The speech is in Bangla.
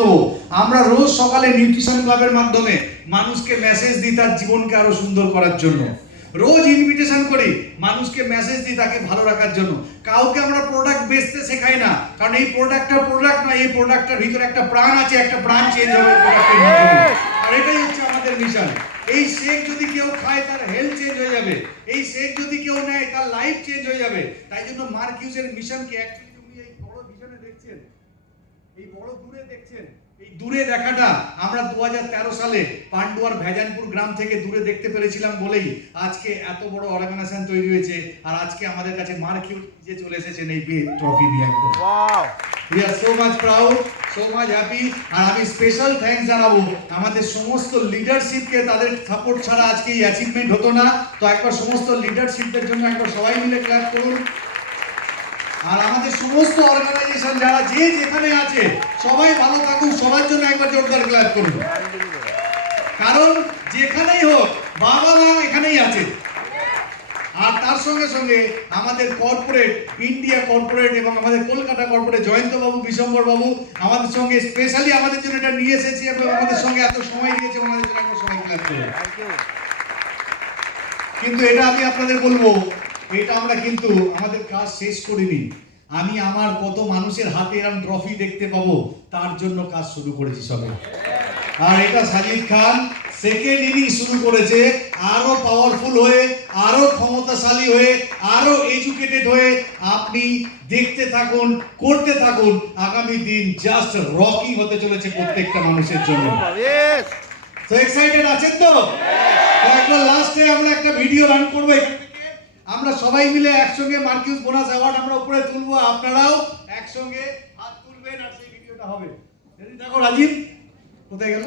তো আমরা রোজ সকালে নিউট্রিশন ক্লাবের মাধ্যমে মানুষকে মেসেজ দিই তার জীবনকে আরো সুন্দর করার জন্য। রোজ ইনভিটেশন করি মানুষকে মেসেজ দিই তাকে ভালো রাখার জন্য। কাউকে আমরা প্রোডাক্ট বেচতে শেখাই না, কারণ এই প্রোডাক্টটা প্রোডাক্ট নয়, এই প্রোডাক্টটার ভিতরে একটা প্রাণ আছে, একটা প্রাণ চেঞ্জ হবে প্রোডাক্টের মাধ্যমে। আর এটাই হচ্ছে আমাদের মিশন। এই শেক যদি কেউ খায় তার হেলথ চেঞ্জ হয়ে যাবে, এই শেক যদি কেউ নেয় তার লাইফ চেঞ্জ হয়ে যাবে। তাই জন্য মার্ক হিউজের মিশনকে অ্যাকচুয়ালি তুমি এই বড় ভিশনে দেখছেন, এই বড় দূরে দেখছেন, এই দূরে দেখাটা আমরা 2013 সালে পান্ডুয়ার ভেজানপুর গ্রাম থেকে দূরে দেখতে পেরেছিলাম বলেই আজকে এত বড় অর্গানাইজেশন তৈরি হয়েছে। আর আজকে আমাদের কাছে মার্ক হিউজ যে চলে এসেছেন এই ট্রফি নিয়ে। একদম wow, we are so much proud, so much happy. আর আমি স্পেশাল থ্যাঙ্কস জানাবো আমাদের সমস্ত লিডারশিপকে, তাদের সাপোর্ট ছাড়া আজকে এই অ্যাচিভমেন্ট হতো না। তো একবার সমস্ত লিডারশিপদের জন্য একবার সবাই মিলে ক্ল্যাপ করুন। আর আমাদের সমস্ত অর্গানাইজেশন যারা যে যেখানে আছে সবাই ভালো থাকুক, সবার জন্য একবার জোরদার ক্ল্যাপ করুন। কারণ যেখানেই হোক বাবা মা এখানেই আছে। আর তার সঙ্গে সঙ্গে আমাদের কর্পোরেট, ইন্ডিয়া কর্পোরেট এবং আমাদের কলকাতা কর্পোরেট জয়ন্ত বাবু, বিশম্বর বাবু আমাদের সঙ্গে স্পেশালি আমাদের জন্য এটা নিয়ে এসেছি এবং আমাদের সঙ্গে এত সময় দিয়েছে, আমাদের জন্য একবার সময় ক্ল্যাপ করুন। কিন্তু এটা আমি আপনাদের বলবো, এটা আমরা কিন্তু আমাদের কাজ শেষ করিনি। আমি আমার কত মানুষের হাতে এরকম ট্রফি দেখতে পাবো তার জন্য কাজ শুরু করেছি সবে। আর এটা সাজিদ খান সেকেন্ড ইনিংস শুরু করেছে, আরো পাওয়ারফুল হয়ে, আরো ক্ষমতাশালী হয়ে, আরো এডুকেটেড হয়ে। আপনি দেখতে থাকুন, করতে থাকুন, আগামী দিন জাস্ট রকিং হতে চলেছে প্রত্যেকটা মানুষের জন্য। তো এক্সাইটেড আছেন তো? একবার লাস্টে আমরা একটা ভিডিও রান করবো, আমরা সবাই মিলে একসঙ্গে মার্ক হিউজ বোনাস অ্যাওয়ার্ড আমরা উপরে তুলবো, আপনারাও একসঙ্গে হাত তুলবেন আর সেই ভিডিওটা হবে। দেখো রাজীব কোথায় গেল?